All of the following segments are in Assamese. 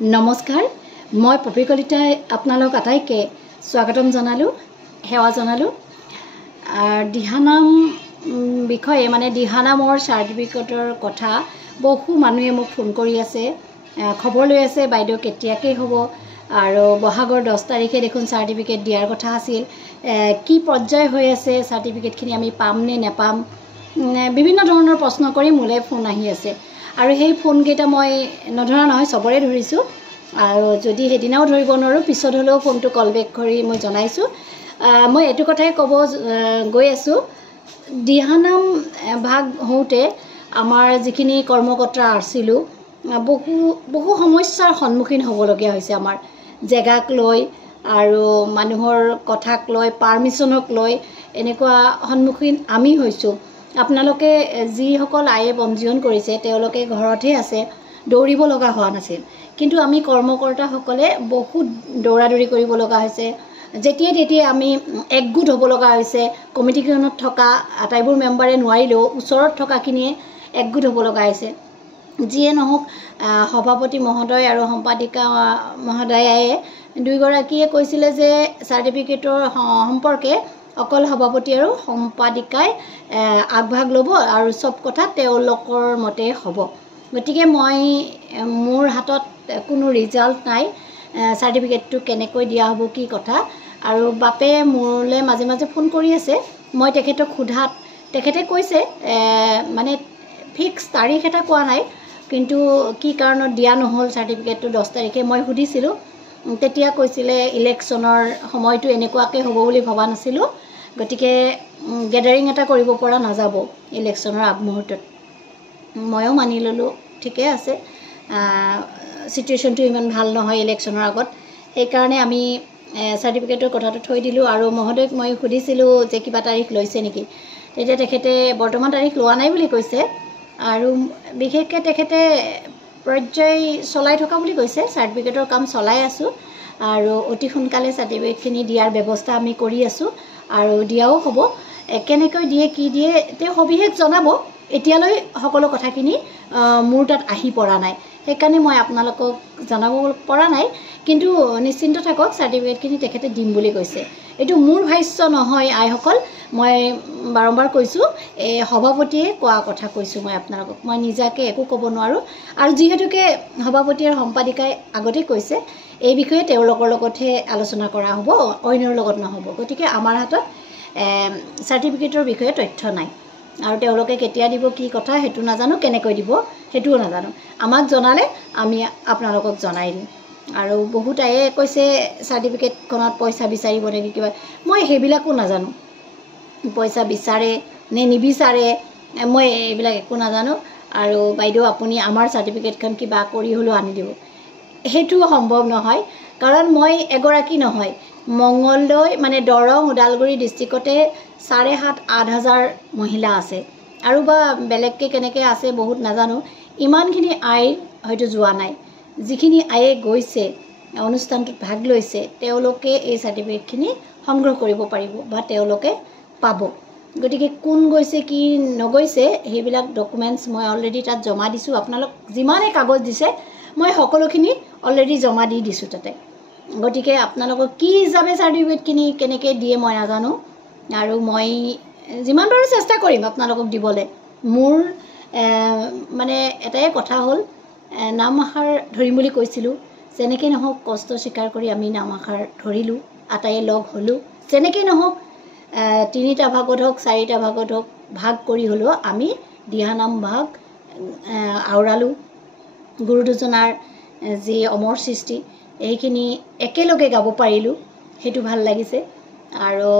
নমস্কাৰ মই পপী কলিতাই আপোনালোক আটাইকে স্বাগতম জনালো সেৱা জনালো দিহানাম বিষয়ে মানে দিহানামৰ সাৰ্টিফিকেটৰ কথা বহু মানুহে মোক ফোন কৰি আছে খবৰ লৈ আছে বাইদেউ কেতিয়াকৈ হ'ব আৰু বহাগৰ 10 তাৰিখে দেখোন সাৰ্টিফিকেট দিয়াৰ কথা আছিল কি পৰ্যায় হৈ আছে সাৰ্টিফিকেটখিনি আমি পাম নে নেপাম বিভিন্ন ধৰণৰ প্ৰশ্ন কৰি মোলে ফোন আহি আছে আৰু সেই ফোন কেইটা মই নধৰা নহয় সবৰে ধৰিছো আৰু যদি হেদিনাও ধৰিব নোৱাৰো পিছত হলেও ফোনটো কল বেক কৰি মই জনাইছো মই এটো কথাই কব গৈ আছো দিহানাম ভাগ হওতে আমাৰ যিখিনি কৰ্মকৰ্তা আছিল বহু সমস্যাৰ সন্মুখীন হ'বলগীয়া হৈছে আমাৰ জেগাক লৈ আৰু মানুহৰ কথাক লৈ পাৰমিশনক লৈ এনেকুৱা সন্মুখীন আমি হৈছো আপোনালোকে যি সকল আয়ে পঞ্জীয়ন কৰিছে তেওঁলোকে ঘৰতে আছে দৌৰিব লগা হোৱা নাছিল কিন্তু আমি কৰ্মকৰ্তা সকলে বহুত দৌৰাদৌৰি কৰিব লগা হৈছে যেতিয়া আমি একগোট হ'ব লগা হৈছে কমিটিখনত থকা আটাইবোৰ মেম্বাৰে নোৱাৰিলেও ওচৰত থকা কিনিয়ে একগোট হ'ব লগা হৈছে যিয়ে নহওক সভাপতি মহোদয় আৰু সম্পাদিকা মহোদয়ায়ে দুইগৰাকীয়ে কৈছিলে যে সাৰ্টিফিকেটৰ সম্পৰ্কে অকল সভাপতি আৰু সম্পাদিকাই আগভাগ ল'ব আৰু সব কথা তেওঁলোকৰ মতে হ'ব গতিকে মই মোৰ হাতত কোনো ৰিজাল্ট নাই সাৰ্টিফিকেটটো কেনেকৈ দিয়া হ'ব কি কথা আৰু বাপে মোৰলে মাজে মাজে ফোন কৰি আছে মই তেখেতক খুধাত তেখেতে কৈছে মানে ফিক্স তাৰিখ এটা কোৱা নাই কিন্তু কি কাৰণত দিয়া নহল সাৰ্টিফিকেটটো 10 তাৰিখে মই সুধিছিলো তেতিয়া কৈছিলে ইলেকচনৰ সময়টো এনেকুৱাকৈ হ'ব বুলি ভবা নাছিলো গতিকে গেদাৰিং এটা কৰিব পৰা নাযাব ইলেকচনৰ আগমুহূৰ্তত ময়ো মানি ললো ঠিকে আছে সিচুৱেশনটো ইমান ভাল নহয় ইলেকচনৰ আগত এই কাৰণে আমি সাৰ্টিফিকেটৰ কথাটো থৈ দিলো আৰু মহোদয়ক মই সুধিছিলো যে কিবা তাৰিখ লৈছে নেকি তেতিয়া তেখেতে বৰ্তমান তাৰিখ লোৱা নাই বুলি কৈছে আৰু বিশেষকৈ তেখেতে পৰ্যায় চলাই থকা বুলি কৈছে সাৰ্টিফিকেটৰ কাম চলাই আছো আৰু অতি সোনকালে সাৰ্টিফিকেটখিনি দিয়াৰ ব্যৱস্থা আমি কৰি আছো আৰু দিয়াও হ'ব কেনেকৈ দিয়ে কি দিয়ে তে সবিশেষ জনাব এতিয়ালৈ সকলো কথাখিনি মোৰ তাত আহি পৰা নাই সেইকাৰণে মই আপোনালোকক জনাব পৰা নাই কিন্তু নিশ্চিন্ত থাকক সাৰ্টিফিকেটখিনি তেখেতে দিম বুলি কৈছে এটো মোৰ ভাষ্য নহয় আইসকল মই বাৰম্বাৰ কৈছো এই সভাপতিয়ে কোৱা কথা কৈছো মই আপোনালোকক মই নিজাকে একো ক'ব নোৱাৰো আৰু যিহেতুকে সভাপতি আৰু সম্পাদিকাই আগতে কৈছে এই বিষয়ে তেওঁলোকৰ লগতহে আলোচনা কৰা হ'ব অইনৰ লগত নহ'ব গতিকে আমাৰ হাতত সাৰ্টিফিকেটৰ বিষয়ে তথ্য নাই আৰু তেওঁলোকে কেতিয়া দিব কি কথা হেতু নাজানো কেনেকৈ দিব হেতুও নাজানো আমাক জনালে আমি আপোনালোকক জনাই দিম আৰু বহুত আয়ে কৈছে সাৰ্টিফিকেটখনত পইচা বিচাৰিব নেকি কিবা মই হেবিলাকো নাজানো পইচা বিচাৰে নে নিবিচাৰে মই এইবিলাক একো নাজানো আৰু বাইদেউ আপুনি আমাৰ সাৰ্টিফিকেটখন কিবা কৰি হলো আনি দিব হেতু সম্ভৱ নহয় কাৰণ মই এগৰাকী নহয় মঙ্গলদৈ মানে দৰং উদালগুৰি ডিস্ট্ৰিক্টতে 7,500 মহিলা আছে আৰু বা বেলেগকে কেনেকৈ আছে বহুত নাজানো ইমানখিনি আই হয়তো যোৱা নাই যিখিনি আয়ে গৈছে অনুষ্ঠানটোত ভাগ লৈছে তেওঁলোকে এই সাৰ্টিফিকেটখিনি সংগ্ৰহ কৰিব পাৰিব বা তেওঁলোকে পাব গতিকে কোন গৈছে কি নগৈছে হেবিলাক ডকুমেন্টছ মই অলৰেডি তাত জমা দিছো আপোনালোক যিমানে কাগজ দিছে মই সকলোখিনি অলৰেডি জমা দি দিছো তাতে গতিকে আপোনালোকক কি হিচাপে সাৰ্টিফিকেটখিনি কেনেকৈ দিয়ে মই নাজানো আৰু মই যিমান পাৰো চেষ্টা কৰিম আপোনালোকক দিবলে মোৰ মানে এটাই কথা হ'ল নাম আখাৰ ধৰিম বুলি কৈছিলো যেনেকৈ নহওক কষ্ট স্বীকাৰ কৰি আমি নাম আখাৰ ধৰিলো আটায়ে লগ হলো যেনেকৈ নহওক 3টা ভাগত হওক 4টা ভাগত হওক ভাগ কৰি হলো আমি দিহানাম ভাগ আওৰালো গুৰু দুজনাৰ যি অমৰ সৃষ্টি এইখিনি একেলগে গাব পাৰিলো হেতু ভাল লাগিছে আৰু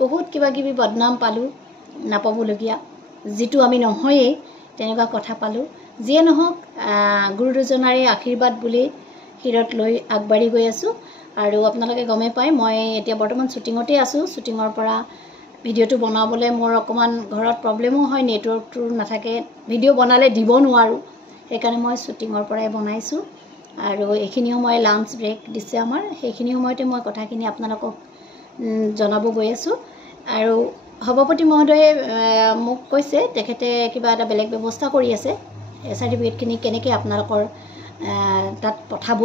বহুত কিবা কিবি বদনাম পালো নাপাবলগীয়া যেটো আমি নহয়ে তেনেকুৱা কথা পালো যিয়ে নহওক গুৰু দুজনাৰে আশীৰ্বাদ বুলি হিৰত লৈ আগবাঢ়ি গৈ আছো আৰু আপোনালোকে গমে পাই মই এতিয়া বৰ্তমান শুটিংতে আছো শুটিংৰ পৰা ভিডিওটো বনাবলৈ মোৰ অকমান ঘৰত প্ৰবলেমো হয় নেটৱৰ্কটো নাথাকে ভিডিও বনালে দিব নোৱাৰো সেইকাৰণে মই শুটিংৰ পৰাই বনাইছো আৰু এইখিনি সময় লাঞ্চ ব্ৰেক দিছে আমাৰ সেইখিনি সময়তে মই কথাখিনি আপোনালোকক জনাব গৈ আছো আৰু সভাপতি মহোদয়ে মোক কৈছে তেখেতে কিবা এটা বেলেগ ব্যৱস্থা কৰি আছে সাৰ্টিফিকেটখিনি কেনেকৈ আপোনালোকৰ তাত পঠাব,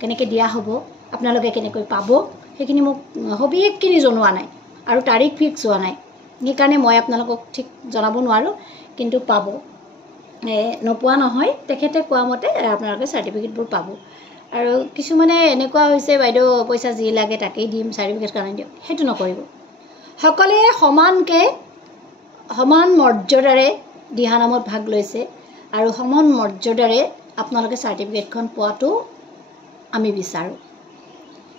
কেনেকৈ দিয়া হ'ব, আপোনালোকে কেনেকৈ পাব, সেইখিনি মোক সবিশেষখিনি জনোৱা নাই আৰু তাৰিখ ফিক্স হোৱা নাই। সেইকাৰণে মই আপোনালোকক ঠিক জনাব নোৱাৰোঁ, কিন্তু পাব, নোপোৱা নহয়। তেখেতে কোৱা মতে আপোনালোকে চাৰ্টিফিকেটবোৰ পাব। আৰু কিছুমানে এনেকুৱা হৈছে, বাইদেউ পইচা যি লাগে তাকেই দিম, চাৰ্টিফিকেট কাৰণে দিয়ক, সেইটো নকৰিব। সকলোৱে সমানকৈ সমান মৰ্যাদাৰে দিহানামত ভাগ লৈছে আৰু সমান মৰ্যাদাৰে আপোনালোকে চাৰ্টিফিকেটখন পোৱাটো আমি বিচাৰোঁ।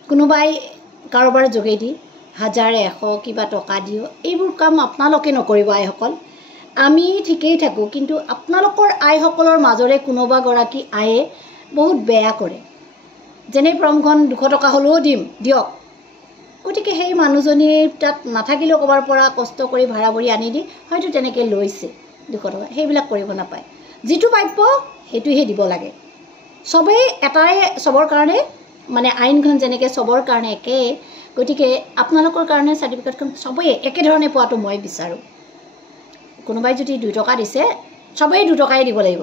কোনোবাই কাৰোবাৰ যোগেদি 1000, 100 কিবা টকা দিও, এইবোৰ কাম আপোনালোকে নকৰিব আইসকল। আমি ঠিকেই থাকোঁ, কিন্তু আপোনালোকৰ আইসকলৰ মাজৰে কোনোবা গৰাকী আয়ে বহুত বেয়া কৰে, যেনে ফৰ্মখন 200 টকা হ'লেও দিয়ক। গতিকে সেই মানুহজনীৰ তাত নাথাকিলেও ক'ৰবাৰ পৰা কষ্ট কৰি ভাড়া ভৰি আনি দি হয়তো তেনেকৈ লৈছে 200 টকা। সেইবিলাক কৰিব নাপায়, যিটো প্ৰাপ্য সেইটোহে দিব লাগে। চবেই এটাই, চবৰ কাৰণে মানে আইনখন যেনেকৈ চবৰ কাৰণে একে, গতিকে আপোনালোকৰ কাৰণে চাৰ্টিফিকেটখন চবেই একেধৰণে পোৱাটো মই বিচাৰোঁ। কোনোবাই যদি 2 টকা দিছে, চবেই 2 টকাই দিব লাগিব।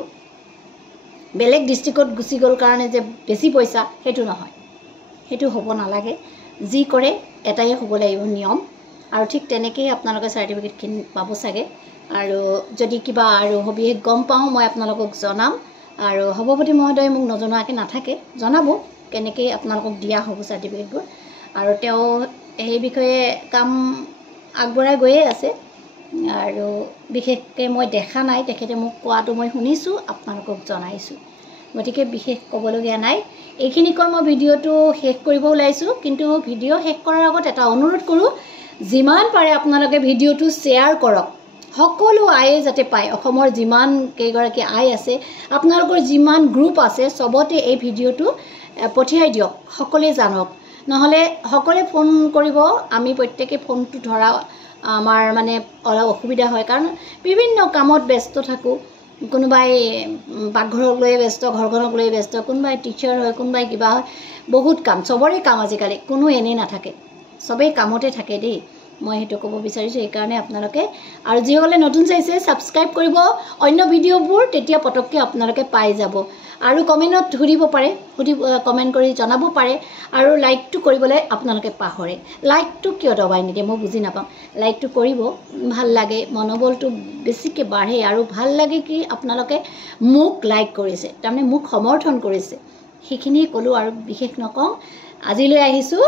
বেলেগ ডিষ্ট্ৰিক্টত গুচি গ'ল কাৰণে যে বেছি পইচা, সেইটো নহয়, সেইটো হ'ব নালাগে। যি কৰে এটাই হ'ব লাগিব নিয়ম, আৰু ঠিক তেনেকৈয়ে আপোনালোকে চাৰ্টিফিকেটখিনি পাব চাগে। আৰু যদি কিবা আৰু সবিশেষ গম পাওঁ মই আপোনালোকক জনাম, আৰু সভাপতি মহোদয়ে মোক নজনোৱাকৈ নাথাকে, জনাব কেনেকৈ আপোনালোকক দিয়া হ'ব চাৰ্টিফিকেটবোৰ। আৰু তেওঁ সেই বিষয়ে কাম আগবঢ়াই গৈয়ে আছে, আৰু বিশেষকৈ মই দেখা নাই, তেখেতে মোক কোৱাটো মই শুনিছোঁ, আপোনালোকক জনাইছোঁ। গতিকে বিশেষ ক'বলগীয়া নাই। এইখিনি কৈ মই ভিডিঅ'টো শেষ কৰিব ওলাইছোঁ, কিন্তু ভিডিঅ' শেষ কৰাৰ আগত এটা অনুৰোধ কৰোঁ, যিমান পাৰে আপোনালোকে ভিডিঅ'টো শ্বেয়াৰ কৰক, সকলো আয়ে যাতে পায়। অসমৰ যিমান কেইগৰাকী আই আছে, আপোনালোকৰ যিমান গ্ৰুপ আছে, চবতে এই ভিডিঅ'টো পঠিয়াই দিয়ক, সকলোৱে জানক। নহ'লে সকলোৱে ফোন কৰিব, আমি প্ৰত্যেকে ফোনটো ধৰা আমাৰ মানে অলপ অসুবিধা হয়, কাৰণ বিভিন্ন কামত ব্যস্ত থাকোঁ। কোনোবাই পাকঘৰক লৈ ব্যস্ত, ঘৰখনক লৈ ব্যস্ত, কোনোবাই টিচাৰ হয়, কোনোবাই কিবা হয়, বহুত কাম, চবৰে কাম আজিকালি, কোনো এনেই নাথাকে, চবেই কামতে থাকে দেই। মই সেইটো ক'ব বিচাৰিছোঁ। সেইকাৰণে আপোনালোকে, আৰু যিসকলে নতুন চাইছে, ছাবস্ক্ৰাইব কৰিব অন্য ভিডিঅ'বোৰ, তেতিয়া পটককৈ আপোনালোকে পাই যাব। আৰু কমেণ্টত সুধিব পাৰে, কমেণ্ট কৰি জনাব পাৰে। আৰু লাইকটো কৰিবলৈ আপোনালোকে পাহৰে। লাইকটো কিয় দবাই নিদিয়ে মই বুজি নাপাওঁ। লাইকটো কৰিব, ভাল লাগে, মনোবলটো বেছিকৈ বাঢ়ে। আৰু ভাল লাগে কি, আপোনালোকে মোক লাইক কৰিছে, তাৰমানে মোক সমৰ্থন কৰিছে, সেইখিনিয়ে ক'লোঁ আৰু বিশেষ নকওঁ। আজিলৈ আহিছোঁ।